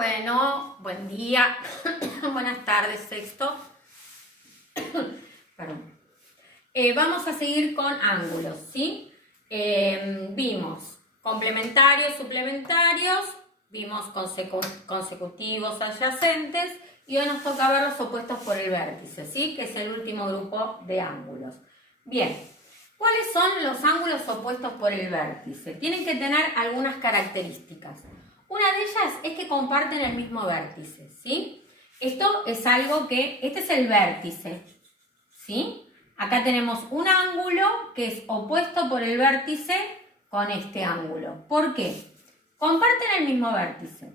Bueno, buen día, buenas tardes, sexto. Perdón. Vamos a seguir con ángulos, ¿sí? Vimos complementarios, suplementarios, vimos consecutivos, adyacentes, y hoy nos toca ver los opuestos por el vértice, ¿sí? Que es el último grupo de ángulos. Bien, ¿cuáles son los ángulos opuestos por el vértice? Tienen que tener algunas características. Una de ellas es que comparten el mismo vértice, ¿sí? Esto es algo que, este es el vértice, ¿sí? Acá tenemos un ángulo que es opuesto por el vértice con este ángulo. ¿Por qué? Comparten el mismo vértice.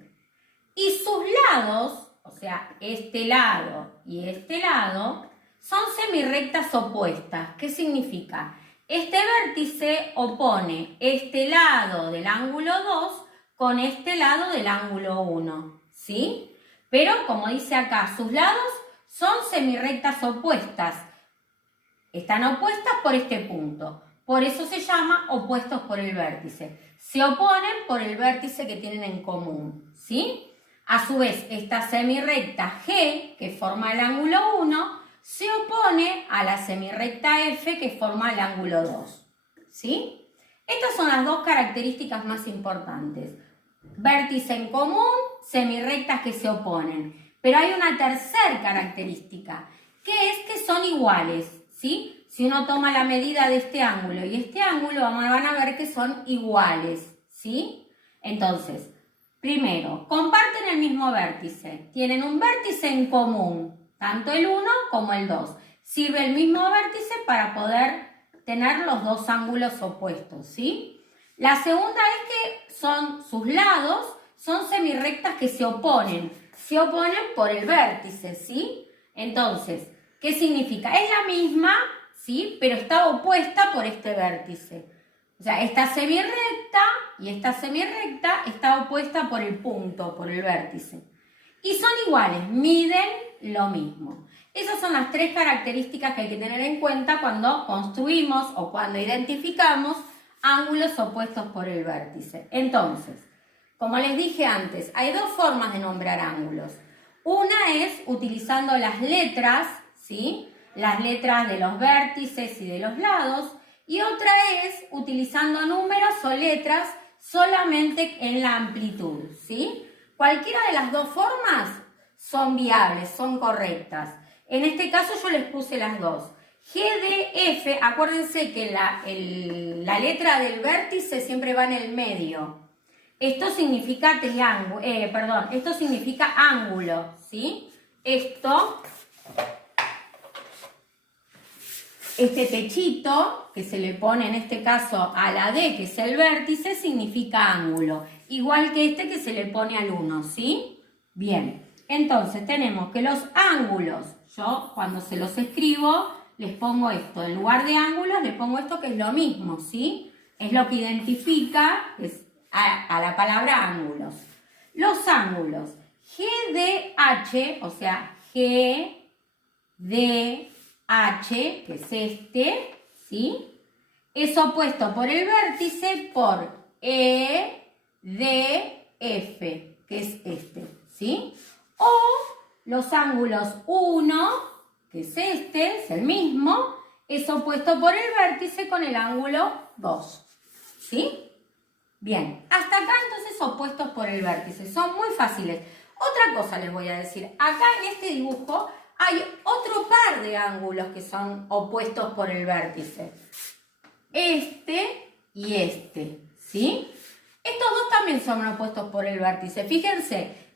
Y sus lados, o sea, este lado y este lado, son semirrectas opuestas. ¿Qué significa? Este vértice opone este lado del ángulo 2 con este lado del ángulo 1, ¿sí? Pero, como dice acá, sus lados son semirrectas opuestas. Están opuestas por este punto. Por eso se llama opuestos por el vértice. Se oponen por el vértice que tienen en común, ¿sí? A su vez, esta semirrecta G, que forma el ángulo 1, se opone a la semirrecta F, que forma el ángulo 2, ¿sí? Estas son las dos características más importantes. Vértice en común, semirrectas que se oponen. Pero hay una tercera característica, que es que son iguales, ¿sí? Si uno toma la medida de este ángulo y este ángulo, van a ver que son iguales, ¿sí? Entonces, primero, comparten el mismo vértice. Tienen un vértice en común, tanto el 1 como el 2. Sirve el mismo vértice para poder tener los dos ángulos opuestos, ¿sí? La segunda es que sus lados son semirrectas que se oponen por el vértice, ¿sí? Entonces, ¿qué significa? Es la misma, ¿sí? Pero está opuesta por este vértice. O sea, esta semirrecta y esta semirrecta está opuesta por el punto, por el vértice. Y son iguales, miden lo mismo. Esas son las tres características que hay que tener en cuenta cuando construimos o cuando identificamos ángulos opuestos por el vértice. Entonces, como les dije antes, hay dos formas de nombrar ángulos. Una es utilizando las letras, ¿sí? Las letras de los vértices y de los lados. Y otra es utilizando números o letras solamente en la amplitud, ¿sí? Cualquiera de las dos formas son viables, son correctas. En este caso yo les puse las dos. GDF, acuérdense que la letra del vértice siempre va en el medio. Esto significa esto significa ángulo, ¿sí? Este techito que se le pone en este caso a la D, que es el vértice, significa ángulo. Igual que este que se le pone al 1, ¿sí? Bien, entonces tenemos que los ángulos, yo cuando se los escribo, les pongo esto, en lugar de ángulos les pongo esto que es lo mismo, ¿sí? Es lo que identifica a la palabra ángulos. Los ángulos GDH, o sea, GDH, que es este, ¿sí? Es opuesto por el vértice por EDF, que es este, ¿sí? O los ángulos 1, que es este, es el mismo, es opuesto por el vértice con el ángulo 2, ¿sí? Bien, hasta acá entonces opuestos por el vértice, son muy fáciles. Otra cosa les voy a decir, acá en este dibujo hay otro par de ángulos que son opuestos por el vértice. Este y este, ¿sí? Estos dos también son opuestos por el vértice. Fíjense,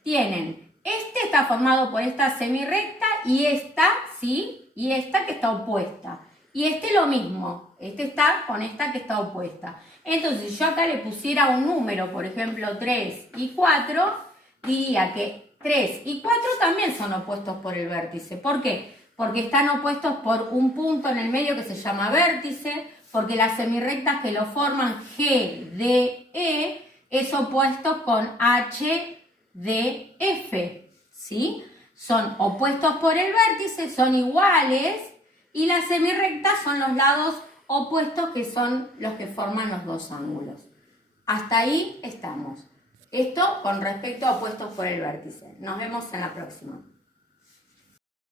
este está formado por esta semirrecta y esta, ¿sí? Y esta que está opuesta. Y este lo mismo, este está con esta que está opuesta. Entonces, si yo acá le pusiera un número, por ejemplo, 3 y 4, diría que 3 y 4 también son opuestos por el vértice. ¿Por qué? Porque están opuestos por un punto en el medio que se llama vértice, porque las semirrectas que lo forman, G, D, E, es opuesto con H, D, F, ¿sí? Son opuestos por el vértice, son iguales, y las semirrectas son los lados opuestos que son los que forman los dos ángulos. Hasta ahí estamos. Esto con respecto a opuestos por el vértice. Nos vemos en la próxima.